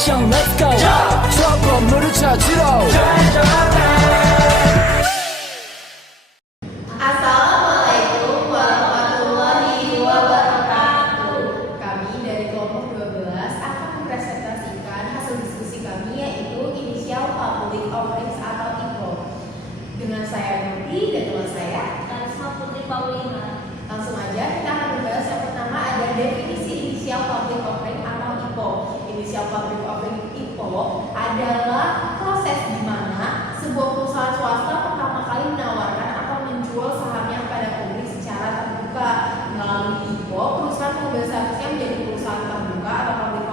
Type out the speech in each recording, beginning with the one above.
액션 let's go 저 건물을 찾으러 Assalamualaikum warahmatullahi wabarakatuh. Kami dari kelompok 12 akan mempresentasikan hasil diskusi kami, yaitu Initial Public Offerings atau IPO. Dengan saya Nurti dan teman saya Karisma Putri Paulina. Langsung aja kita akan membahas. Yang pertama ada definisi Initial Public Offering atau IPO. Initial Public Offering IPO adalah proses di mana sebuah perusahaan swasta pertama kali menawarkan atau menjual sahamnya pada publik secara terbuka. Melalui IPO, perusahaan mengubah statusnya menjadi perusahaan terbuka atau public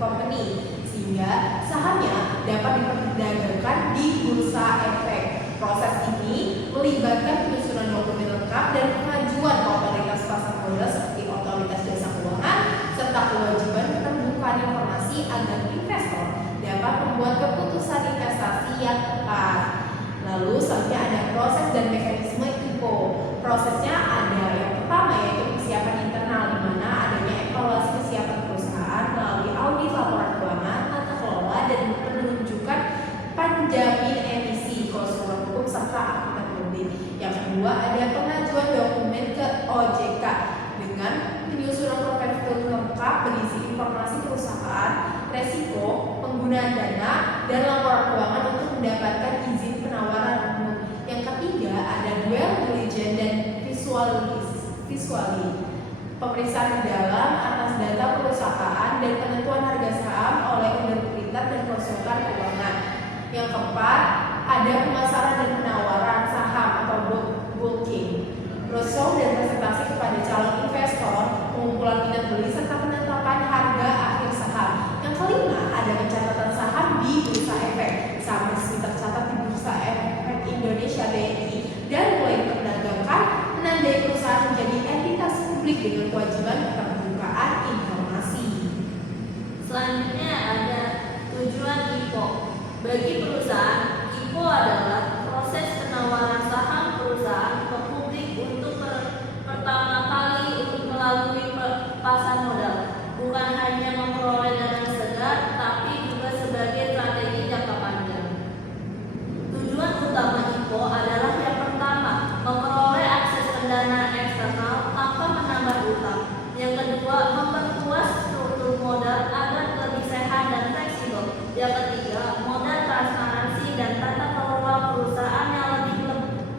company, sehingga sahamnya dapat diperdagangkan di bursa efek. Proses ini melibatkan penyusunan dokumen lengkap dan pengajuan ke otoritas pasar modal seperti otoritas jasa keuangan, serta kewajiban keterbukaan informasi agar investor dapat membuat keputusan investasi yang tepat. Lalu selanjutnya ada proses dan mekanisme IPO. Prosesnya ada yang pertama yaitu persiapan internal, di mana adanya evaluasi kesiapan perusahaan melalui audit laporan keuangan, tata kelola, dan penunjukan penjamin emisi, konsultan hukum, serta akutan kredit. Yang kedua ada pengajuan dokumen ke OJK dengan penyusunan profil lengkap berisi informasi perusahaan, resiko, penggunaan dana, dan laporan keuangan untuk mendapatkan izin penawaran umum. Yang ketiga ada due diligence dan visually, pemeriksaan mendalam atas data perusahaan dan penentuan harga saham oleh underwriter dan konsultan keuangan. Yang keempat ada pemasaran dan penawaran saham atau bulking, roadshow dan presentasi kepada calon investor, pengumpulan minat beli, serta penetapan harga akhir saham. Yang kelima ada pencatatan saham di bursa efek. Saham resmi tercatat di bursa efek Indonesia BNI dan mulai diperdagangkan, menandai perusahaan menjadi entitas publik dengan kewajiban keterbukaan informasi. Selanjutnya ada tujuan IPO. Bagi perusahaan, IPO adalah proses penawaran saham perusahaan ke publik untuk pertama kali melalui pasar modal. Bukan hanya memperoleh dana segar, tapi juga sebagai strategi jangka panjang. Tujuan utama IPO adalah yang pertama, memperoleh akses pendanaan eksternal tanpa menambah utang. Yang kedua, memperluas struktur modal agar lebih sehat dan fleksibel. Yang ketiga, modal transparansi dan tata kelola perusahaan yang lebih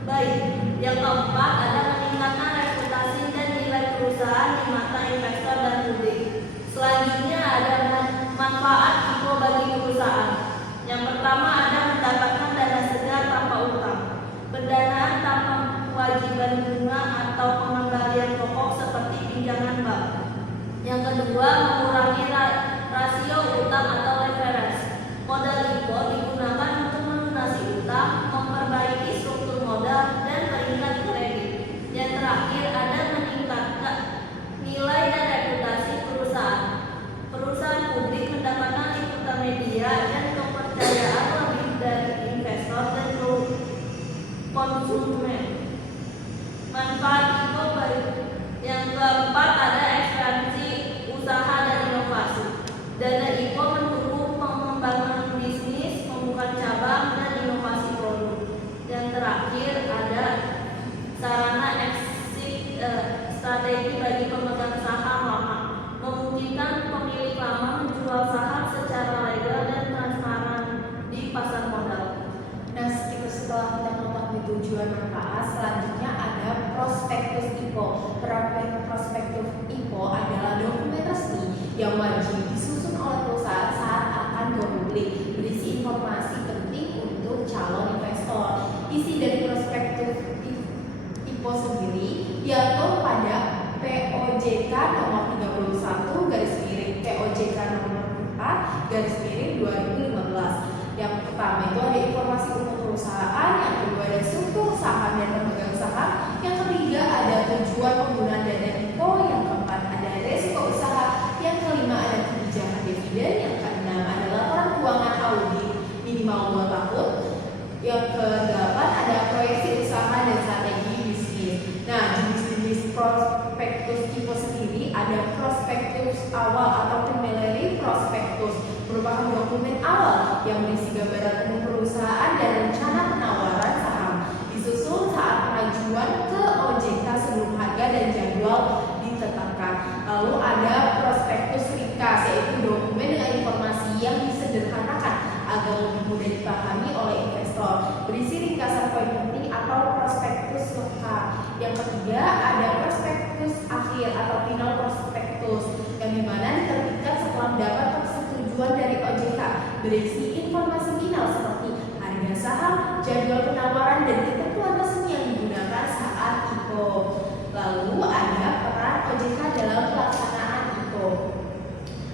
baik. Yang keempat, ada meningkatkan reputasi dan nilai perusahaan di mata investor dan publik. Selanjutnya ada manfaat IPO bagi perusahaan. Yang pertama ada mendapatkan dana segar tanpa utang, pendanaan tanpa kewajiban bunga atau pengembalian pokok seperti pinjaman bank. Yang kedua, mengurangi rasio utang atau leverage. Modal IPO digunakan untuk melunasi utang, memperbaiki struktur modal, dan peringkat kredit. Yang terakhir ada meningkatkan nilai dan reputasi perusahaan. Perusahaan publik mendapatkan liputan media dan kepercayaan lebih dari investor dan konsumen. Manfaat IPO baik. Yang keempat ada ekspansi usaha dan inovasi. Dana IPO mendukung pengembangan bisnis, membuka cabang, dan inovasi produk. Yang terakhir ada sarana exit strategi bagi pemegang saham lama, memungkinkan pemilik lama menjual saham secara legal dan transparan di pasar modal. Nah, setelah kita mengetahui tujuan manfaat, selanjutnya ada prospektus IPO. Prospektus IPO adalah dokumen resmi yang wajib disusun oleh perusahaan saat akan go publik, berisi informasi penting untuk calon investor. Isi dari prospektus IPO sendiri diatur pada POJK nomor 31 garis miring POJK nomor 4 garis miring 2015. Yang pertama itu ada informasi umum perusahaan, yang kedua ada struktur saham dan pemegang saham, yang ketiga ada tujuan penggunaan dana IPO, yang keempat ada resiko usaha, yang kelima ada kebijakan dividen, yang keenam ada laporan keuangan audit minimal 2 tahun, yang kedelapan ada proyeksi usaha dan strategi bisnis. Nah, jenis-jenis prospektus IPO sendiri ada prospektus awal atau preliminary prospektus, berupa dokumen awal yang berisi gambaran umum perusahaan dan rencana penawaran saham, disusul saat pengajuan ke OJK sebelum harga dan jadwal ditetapkan. Lalu ada prospektus ringkas, yaitu dokumen dengan informasi yang disederhanakan agar lebih mudah dipahami oleh investor, berisi ringkasan poin penting atau prospektus lengkap. Yang ketiga ada prospektus akhir atau final prospektus, yang dimana diterbitkan setelah mendapat persetujuan dari OJK, berisi informasi final seperti harga saham, jadwal penawaran, dan ketentuan resmi yang digunakan saat IPO. Lalu ada peran OJK dalam pelaksanaan IPO.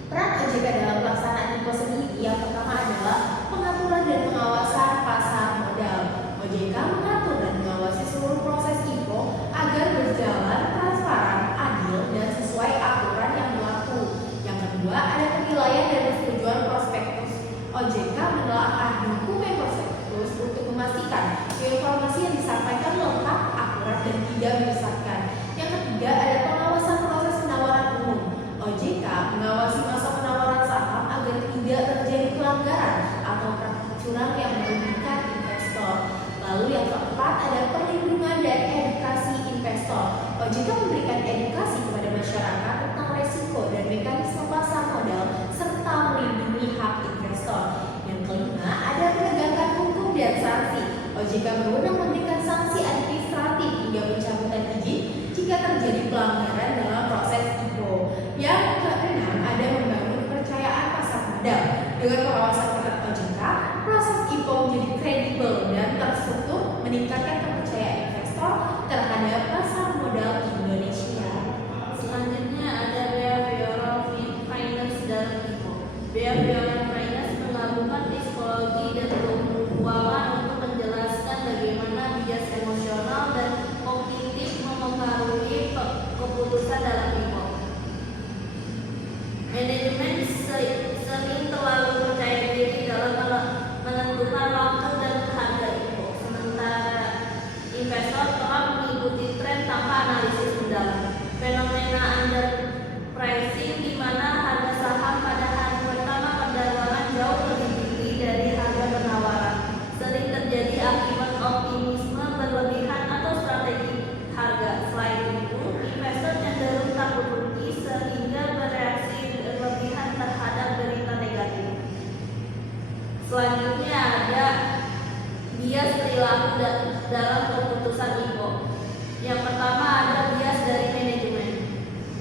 Peran OJK dalam pelaksanaan IPO sendiri yang pertama adalah pengaturan dan pengawasan pasar modal. OJK mengatur dan mengawasi seluruh proses IPO agar berjalan transparan, adil, dan sesuai aturan yang berlaku. Yang kedua ada penilaian dan persetujuan prospektus. OJK menelaah dokumen prospektus untuk memastikan informasi yang disampaikan lengkap, akurat, dan tidak menyesatkan. Yang ketiga ada pengawasan proses penawaran umum. OJK mengawasi masa penawaran saham agar tidak terjadi pelanggaran atau praktik curang yang merugikan investor. Lalu yang keempat ada perlindungan dan edukasi investor. OJK memberikan edukasi kepada masyarakat tentang resiko dan mekanisme pasar modal serta melindungi hak investor. Yang kelima ada penegakan hukum dan sanksi. OJK berwenang memberikan sanksi administratif hingga pencabutan izin jika terjadi pelanggaran dalam proses IPO. Yang keenam ada membangun kepercayaan pasar modal. Dengan pengawasan ketat OJK, proses IPO menjadi kredibel dan terstruktur, meningkatkan kepercayaan investor terhadap pasar modal Indonesia. Selanjutnya ada behavioral finance dalam IPO. Behavioral finance menggabungkan psikologi dan keuangan untuk menjelaskan bagaimana bias emosional dan kognitif mempengaruhi keputusan dalam IPO. Manajemen sering terlalu percaya diri dalam menentukan waktu dan harga IPO, sementara investor telah mengikuti tren tanpa analisis mendalam. Fenomena underpricing di mana harga saham pada hari pertama perdagangan jauh lebih tinggi dari harga penawaran sering terjadi akibat optimisme berlebihan atau strategi harga. Selain itu, investor cenderung takut rugi sehingga bereaksi berlebihan terhadap berita negatif. Selanjutnya ada bias perilaku dalam keputusan IPO. Yang pertama ada bias dari manajemen.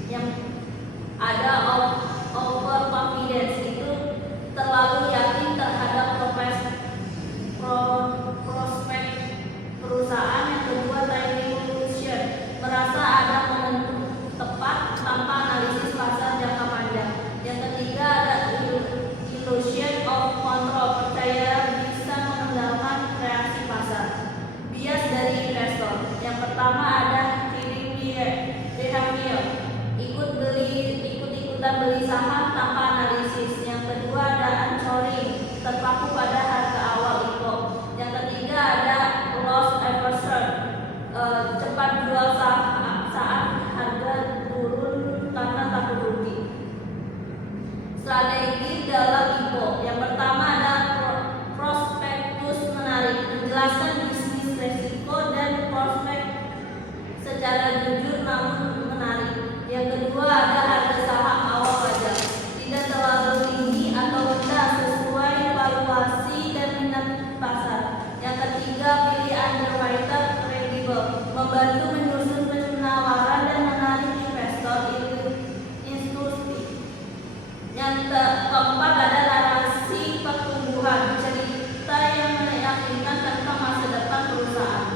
Yang ada overconfidence, itu terlalu yakin terhadap prospek perusahaan. Yang kedua timing illusion, merasa ada momentum tepat tanpa analisis pasar jangka panjang. Yang ketiga ada illusion of control, percaya bisa mengendalikan reaksi pasar. Bias dari investor. Yang pertama ada feeling behavior, ikut-ikutan beli saham tanpa analisis. Yang kedua ada anchoring, terpaku pada harga awal IPO. Yang ketiga ada loss aversion, cepat jual saham saat harga turun karena takut rugi. Strategi dalam IPO. Yang pertama ada prospektus menarik, menjelaskan bisnis resiko dan prospek secara jujur namun menarik. Yang kedua ada harga saham awal wajar, tidak terlalu tinggi atau rendah, sesuai valuasi dan minat pasar. Yang ketiga pilih underwriter kredibel, membantu menyusun penawaran dan menarik investor instruktif. Yang keempat ada narasi pertumbuhan, cerita yang meyakinkan tentang masa depan perusahaan.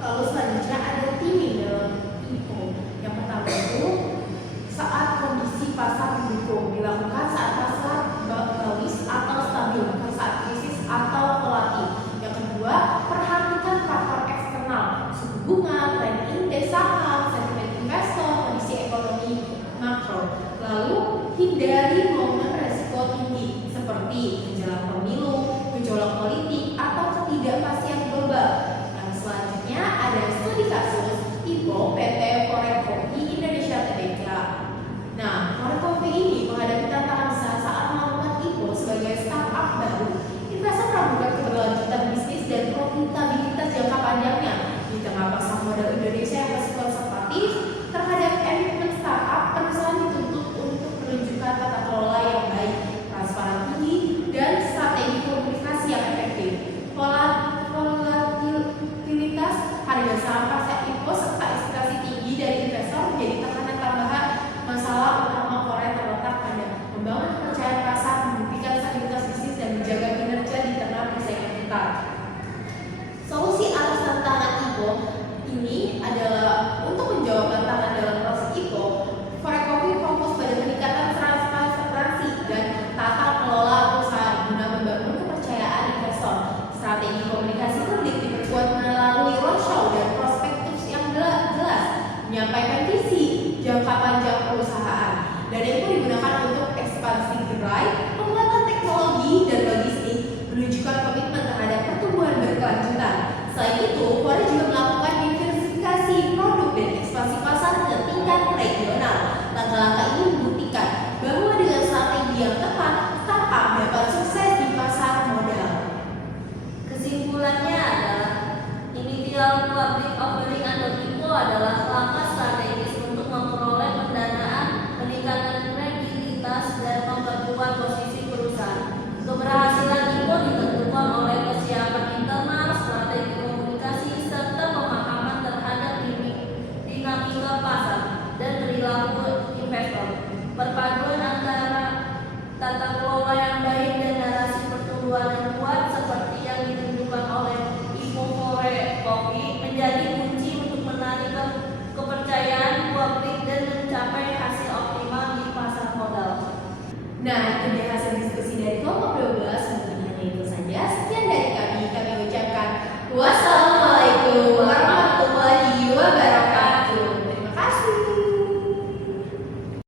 Lalu selanjutnya ada timing dalam IPO. Yang pertama itu saat kondisi pasar mendukung, dilakukan saat pasar bagus atau stabil, bukan saat krisis atau volatil. Yang kedua, perhatikan faktor eksternal, suku bunga, tren indeks saham, sentimen investor, kondisi ekonomi makro. Lalu hindari momen resiko tinggi seperti menjelang pemilu, gejolak politik, atau ketidakpastian global. Yang selanjutnya ada studi kasus IPO PT Forex Coffee Indonesia Tbk. Nah, Forex Coffee ini menghadapi tantangan besar saat melakukan IPO sebagai Nah, itu dia hasil